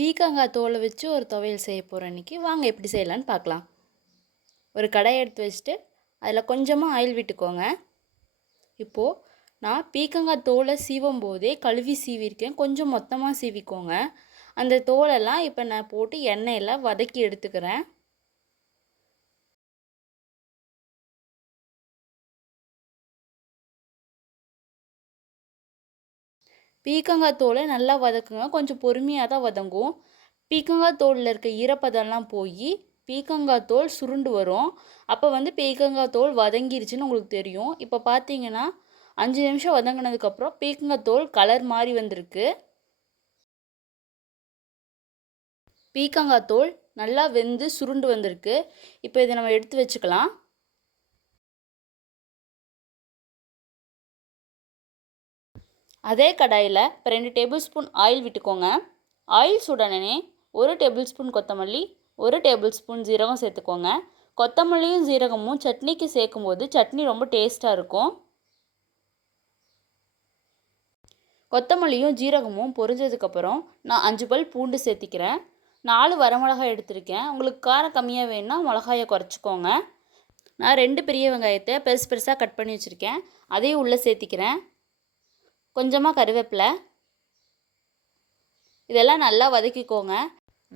பீக்கங்காய் தோலை வச்சு ஒரு துவையல் செய்ய போகிறோம் இன்றைக்கி. வாங்க எப்படி செய்யலான்னு பார்க்கலாம். ஒரு கடாயை எடுத்து வச்சுட்டு அதில் கொஞ்சமாக ஆயில் விட்டுக்கோங்க. இப்போது நான் பீக்கங்காய் தோலை சீவும் போதே கழுவி சீவிருக்கேன். கொஞ்சம் மொத்தமாக சீவிக்கோங்க. அந்த தோலெல்லாம் இப்போ நான் போட்டு எண்ணெயில் வதக்கி எடுத்துக்கிறேன். பீக்கங்காய் தோலை நல்லா வதக்குங்க. கொஞ்சம் பொறுமையாக தான் வதங்கும். பீக்கங்காய் தோலில் இருக்க ஈரப்பதம்லாம் போய் பீக்கங்காய் தோல் சுருண்டு வரும். அப்போ பீக்கங்காய் தோல் வதங்கிருச்சுன்னு உங்களுக்கு தெரியும். இப்போ பார்த்தீங்கன்னா 5 நிமிஷம் வதங்கினதுக்கப்புறம் பீக்கங்காய் தோல் கலர் மாறி வந்திருக்கு. பீக்கங்காய் தோல் நல்லா வெந்து சுருண்டு வந்திருக்கு. இப்போ இதை நம்ம எடுத்து வச்சுக்கலாம். அதே கடாயில் இப்போ 2 டேபிள் ஸ்பூன் ஆயில் விட்டுக்கோங்க. ஆயில் சூடானே 1 டேபிள் ஸ்பூன் கொத்தமல்லி, 1 டேபிள் ஸ்பூன் ஜீரகம் சேர்த்துக்கோங்க. கொத்தமல்லியும் ஜீரகமும் சட்னிக்கு சேர்க்கும்போது சட்னி ரொம்ப டேஸ்ட்டாக இருக்கும். கொத்தமல்லியும் ஜீரகமும் பொரிஞ்சதுக்கப்புறம் நான் 5 பல் பூண்டு சேர்த்திக்கிறேன். 4 வரமிளகாய் எடுத்திருக்கேன். உங்களுக்கு காரம் கம்மியாக வேணும்னா மிளகாயை குறைச்சிக்கோங்க. நான் 2 பெரிய வெங்காயத்தை பெருசு பெருசாக கட் பண்ணி வச்சுருக்கேன். அதையும் உள்ளே சேர்த்திக்கிறேன். கொஞ்சமாக கருவேப்பிலை. இதெல்லாம் நல்லா வதக்கிக்கோங்க.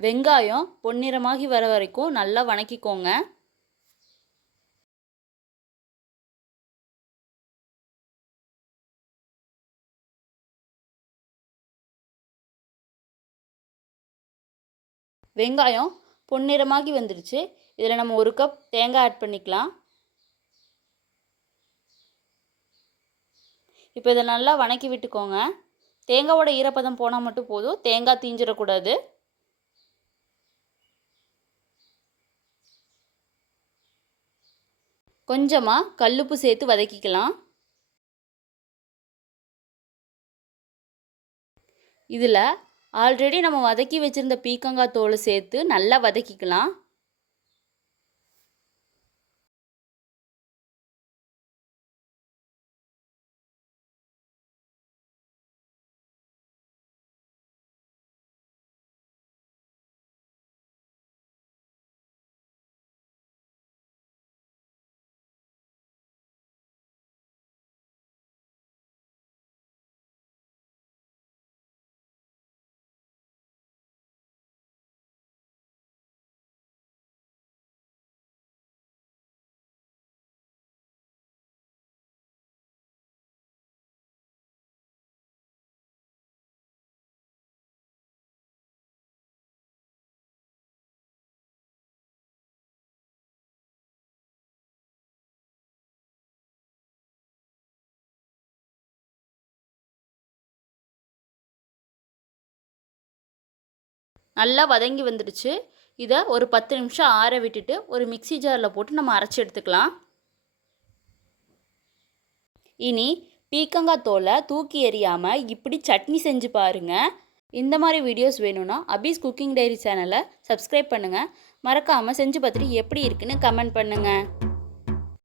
வெங்காயம் பொன்னிறமாகி வர வரைக்கும் நல்லா வதக்கிக்கோங்க. வெங்காயம் பொன்னிறமாகி வந்துடுச்சு. இதில் நம்ம 1 கப் தேங்காய் ஆட் பண்ணிக்கலாம். இப்போ இதை நல்லா வதக்கி விட்டுக்கோங்க. தேங்காயோட ஈரப்பதம் போனால் மட்டும் போதும். தேங்காய் தீஞ்சிடக்கூடாது. கொஞ்சமாக கல்லுப்பு சேர்த்து வதக்கிக்கலாம். இதில் ஆல்ரெடி நம்ம வதக்கி வச்சுருந்த பீக்கங்காய் தோலை சேர்த்து நல்லா வதக்கிக்கலாம். நல்லா வதங்கி வந்துடுச்சு. இதை ஒரு 10 நிமிஷம் ஆற விட்டுட்டு ஒரு மிக்ஸி ஜாரில் போட்டு நம்ம அரைச்சி எடுத்துக்கலாம். இனி பீக்கங்காய் தோலை தூக்கி எறியாமல் இப்படி சட்னி செஞ்சு பாருங்கள். இந்த மாதிரி வீடியோஸ் வேணும்னா அபீஸ் குக்கிங் டைரி சேனலை சப்ஸ்கிரைப் பண்ணுங்கள். மறக்காமல் செஞ்சு பார்த்துட்டு எப்படி இருக்குன்னு கமெண்ட் பண்ணுங்கள்.